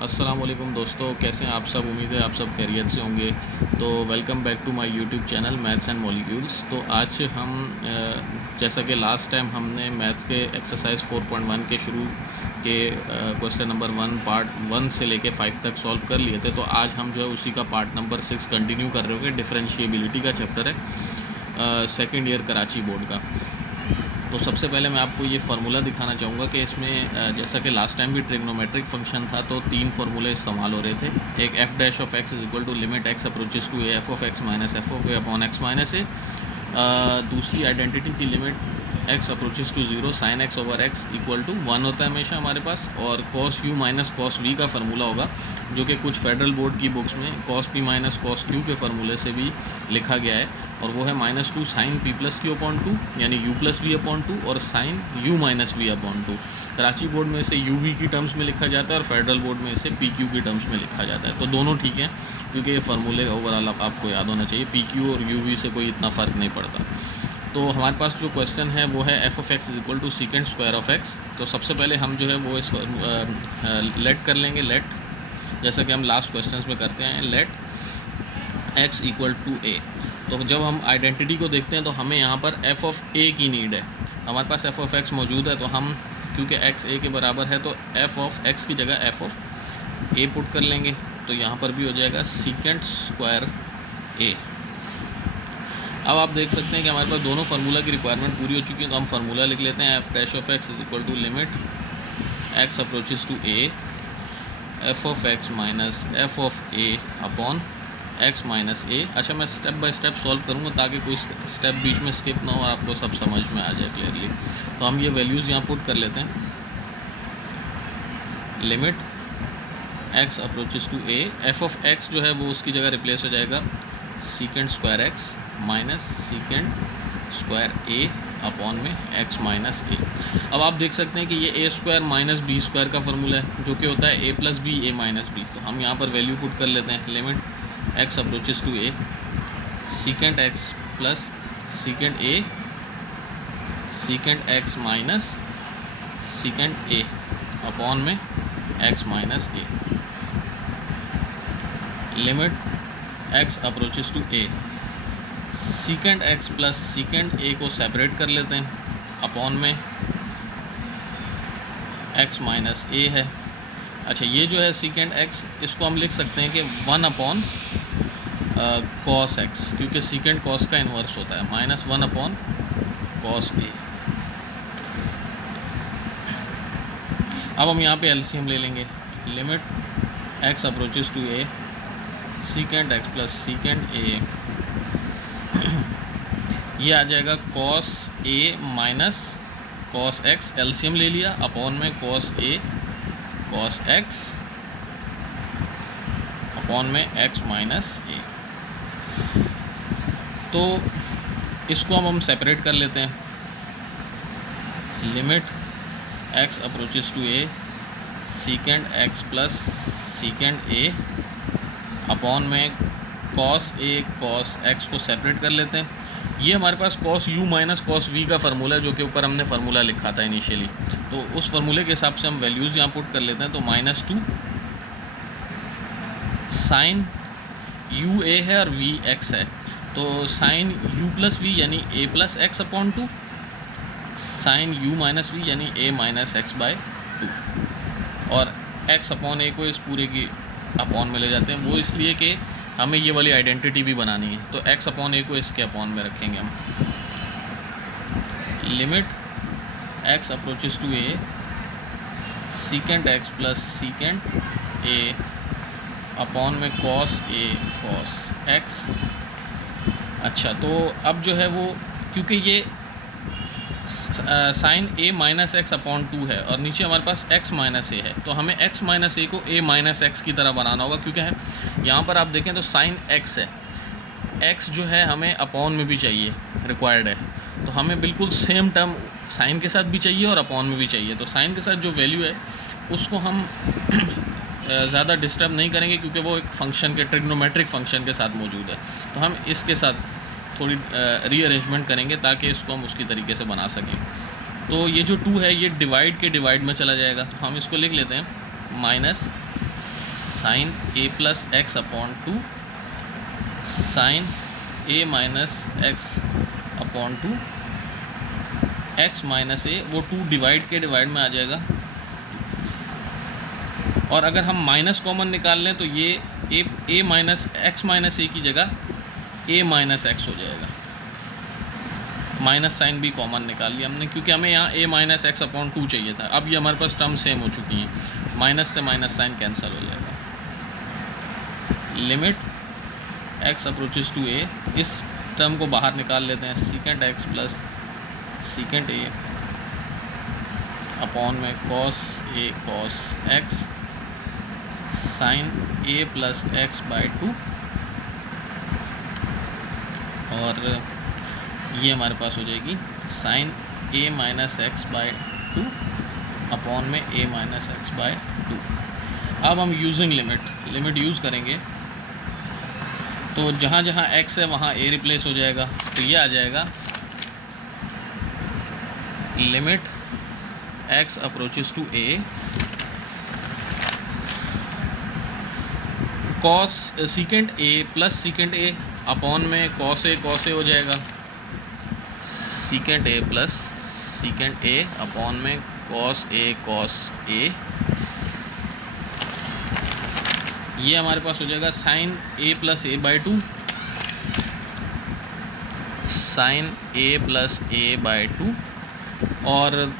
अस्सलाम वालेकुम दोस्तों, कैसे हैं आप सब। उम्मीद है आप सब खैरियत से होंगे। तो welcome back to my YouTube channel maths and molecules. तो आज हम जैसा कि लास्ट टाइम हमने मैथ के एक्सरसाइज 4.1 के शुरू के क्वेश्चन नंबर 1 पार्ट 1 से लेके 5 तक सॉल्व कर लिए थे। तो आज हम जो है उसी का पार्ट नंबर 6 कंटिन्यू कर रहे होंगे। डिफरेंशिएबिलिटी का चैप्टर है, सेकेंड ईयर कराची बोर्ड का। तो सबसे पहले मैं आपको ये फार्मूला दिखाना चाहूँगा कि इसमें जैसा कि लास्ट टाइम भी ट्रिग्नोमेट्रिक फंक्शन था तो 3 फार्मूले इस्तेमाल हो रहे थे। एक f dash of x is equal to limit x approaches to a f of x minus f of a upon x minus a. दूसरी आइडेंटिटी थी limit x approaches to 0 sine x over x equal to 1 होता है हमेशा हमारे पास। और cos u minus cos v का formula होगा, जो कि कुछ फेडरल बोर्ड की बुक्स में cos P minus cos Q के फार्मूले से भी लिखा गया है, और वो है -2 sine P plus Q upon 2 यानी यू प्लस वी अपॉन 2 और sine you minus V upon 2। Karachi board में इसे यू वी की टर्म्स में लिखा जाता है और फेडरल बोर्ड में इसे पी क्यू की टर्म्स में लिखा जाता है। तो दोनों ठीक हैं, क्योंकि ये फार्मूले ओवरऑल आपको याद होना चाहिए। पी क्यू और यू वी से कोई इतना फ़र्क नहीं पड़ता। तो हमारे पास जो क्वेश्चन है वो है F of x is equal to secant square of X. तो सबसे पहले हम जो है वो इस लेट कर लेंगे। लेट जैसा कि हम लास्ट क्वेश्चन में करते हैं, late x equal to a. तो जब हम आइडेंटिटी को देखते हैं तो हमें यहाँ पर एफ ऑफ ए की नीड है। हमारे पास एफ ऑफ एक्स मौजूद है, तो हम क्योंकि एक्स ए के बराबर है तो एफ ऑफ एक्स की जगह एफ ऑफ ए पुट कर लेंगे। तो यहाँ पर भी हो जाएगा सीकेंड स्क्वायर ए। अब आप देख सकते हैं कि हमारे पास दोनों फार्मूला की रिक्वायरमेंट पूरी हो चुकी है। तो हम फार्मूला लिख लेते हैं, f dash of x is equal to limit x approaches to a f of x minus f of a upon x minus a. अच्छा, मैं स्टेप बाय स्टेप सॉल्व करूँगा ताकि कोई स्टेप बीच में स्किप ना हो और आपको सब समझ में आ जाए क्लियरली। तो हम ये वैल्यूज़ यहाँ पुट कर लेते हैं। Limit x approaches to a, f of x जो है वो उसकी जगह रिप्लेस हो जाएगा secant square x minus secant square a upon में एक्स माइनस ए। अब आप देख सकते हैं कि ये a square minus b square का फार्मूला है, जो कि होता है a plus b a minus b. तो हम यहाँ पर वैल्यू पुट कर लेते हैं। Limit x approaches to A secant x plus secant a secant x minus secant A upon में x minus a. Limit x approaches to A secant x plus secant a को separate कर लेते हैं, upon में x minus ए है। अच्छा, ये जो है सीकेंड एक्स, इसको हम लिख सकते हैं कि 1 अपॉन कॉस एक्स, क्योंकि सीकेंड कॉस का इन्वर्स होता है, माइनस 1 अपॉन कॉस ए। अब हम यहाँ पे एलसीएम ले लेंगे। Limit x approaches to A secant x plus secant a, ये आ जाएगा cos a minus cos x, LCM ले लिया, अपॉन में कॉस ए कॉस एक्स अपॉन में एक्स माइनस ए। तो इसको हम सेपरेट कर लेते हैं। Limit x approaches to A secant x plus secant A upon में कॉस ए कॉस एक्स को सेपरेट कर लेते हैं। ये हमारे पास cos u minus cos v का फार्मूला है, जो कि ऊपर हमने फार्मूला लिखा था इनिशियली। तो उस फार्मूले के हिसाब से हम वैल्यूज़ यहाँ पुट कर लेते हैं। तो -2 साइन यू ए है और वी एक्स है, तो साइन यू प्लस वी यानी a plus x upon 2, sine you minus v यानी ए माइनस एक्स बाय 2। और एक्स अपॉन ए को इस पूरे की अपॉन में ले जाते हैं, वो इसलिए कि हमें ये वाली आइडेंटिटी भी बनानी है। तो एक्स अपॉन ए को इसके अपॉन में रखेंगे हम। Limit x approaches to A secant x plus secant A upon में कॉस ए कॉस एक्स। अच्छा, तो अब जो है वो क्योंकि ये साइन ए माइनस एक्स अपॉन 2 है और नीचे हमारे पास एक्स माइनस ए है, तो हमें एक्स माइनस ए को ए माइनस एक्स की तरह बनाना होगा। क्योंकि है यहाँ पर आप देखें तो साइन एक्स है, एक्स जो है हमें अपॉन में भी चाहिए, रिक्वायर्ड है। तो हमें बिल्कुल सेम टर्म साइन के साथ भी चाहिए और अपॉन में भी चाहिए। तो साइन के साथ जो वैल्यू है उसको हम ज़्यादा डिस्टर्ब नहीं करेंगे, क्योंकि वो एक फंक्शन के ट्रिग्नोमेट्रिक फंक्शन के साथ मौजूद है। तो हम इसके साथ थोड़ी रीअरेंजमेंट करेंगे ताकि इसको हम उसकी तरीके से बना सकें। तो ये जो 2 है ये डिवाइड के डिवाइड में चला जाएगा, तो हम इसको लिख लेते हैं minus sine a plus x upon two sine A minus x upon two x minus a, वो 2 डिवाइड के डिवाइड में आ जाएगा। और अगर हम माइनस कॉमन निकाल लें तो ये ए माइनस एक्स माइनस ए की जगह ए माइनस एक्स हो जाएगा। माइनस साइन भी कॉमन निकाल लिया हमने, क्योंकि हमें यहाँ ए माइनस एक्स अपॉन 2 चाहिए था। अब ये हमारे पास टर्म सेम हो चुकी हैं, माइनस से माइनस साइन कैंसिल हो जाएगा। Limit x approaches to a, इस टर्म को बाहर निकाल लेते हैं, secant x plus secant a upon में cos A cos x sine a plus x by 2, और ये हमारे पास हो जाएगी sine A minus x by 2 upon में ए माइनस एक्स बाई 2। अब हम यूजिंग लिमिट यूज़ करेंगे, तो जहाँ जहाँ x है वहाँ a रिप्लेस हो जाएगा, तो ये आ जाएगा limit x approaches to a cos secant a plus secant a upon में कॉस a हो जाएगा, secant a plus secant a upon में कॉस a, ये हमारे पास हो जाएगा sine a plus A by 2 sine a plus A by 2, और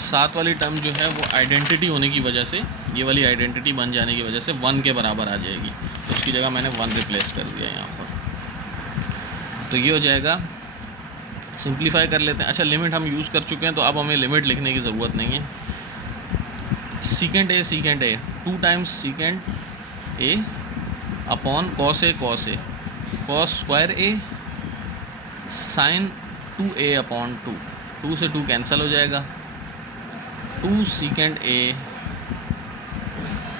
साथ वाली टर्म जो है वो आइडेंटिटी होने की वजह से, ये वाली आइडेंटिटी बन जाने की वजह से 1 के बराबर आ जाएगी, तो उसकी जगह मैंने 1 रिप्लेस कर दिया यहाँ पर। तो ये हो जाएगा, सिंप्लीफाई कर लेते हैं। अच्छा, लिमिट हम यूज़ कर चुके हैं तो अब हमें लिमिट लिखने की ज़रूरत नहीं है। Secant a 2 times secant a upon cos A cos square a sine 2a upon 2 से 2 कैंसिल हो जाएगा, 2 secant A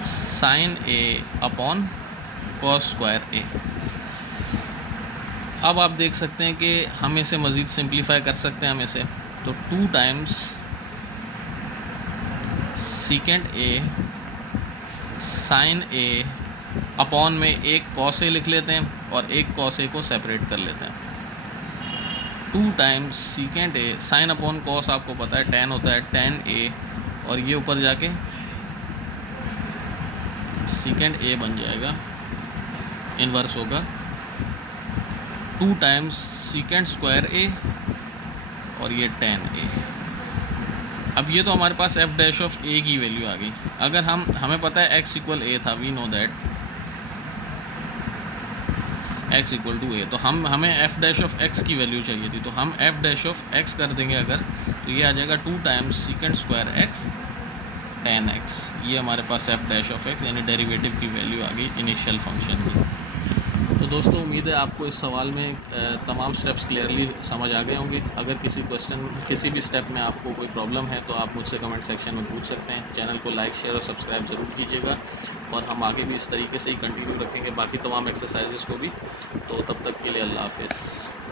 sine A upon cos square a. अब आप देख सकते हैं कि हम इसे मज़ीद सिंप्लीफाई कर सकते हैं हम इसे, तो 2 टाइम्स सीकेंट ए साइन ए अपॉन में एक कॉस ए लिख लेते हैं और एक कॉस ए को सेपरेट कर लेते हैं। 2 टाइम्स सीकेंट ए साइन अपॉन कॉस आपको पता है tan होता है, tan ए, और ये ऊपर जाके सीकेंट ए बन जाएगा, इन्वर्स होगा 2 टाइम्स सीकेंट स्क्वायर ए और ये tan ए। अब ये तो हमारे पास एफ डैश ऑफ ए की वैल्यू आ गई। अगर हमें पता है x इक्वल ए था, we know that x equal to a, तो हमें एफ डैश ऑफ x की वैल्यू चाहिए थी, तो हम एफ डैश ऑफ x कर देंगे अगर, तो ये आ जाएगा 2 times secant square x tan x। ये हमारे पास एफ डैश ऑफ x यानी डेरिवेटिव की वैल्यू आ गई इनिशियल फंक्शन की। तो दोस्तों, उम्मीद है आपको इस सवाल में तमाम स्टेप्स क्लियरली समझ आ गए होंगे। अगर किसी भी स्टेप में आपको कोई प्रॉब्लम है तो आप मुझसे कमेंट सेक्शन में पूछ सकते हैं। चैनल को लाइक शेयर और सब्सक्राइब ज़रूर कीजिएगा, और हम आगे भी इस तरीके से ही कंटिन्यू रखेंगे बाकी तमाम एक्सरसाइजेस को भी। तो तब तक के लिए अल्लाह हाफ़िज़।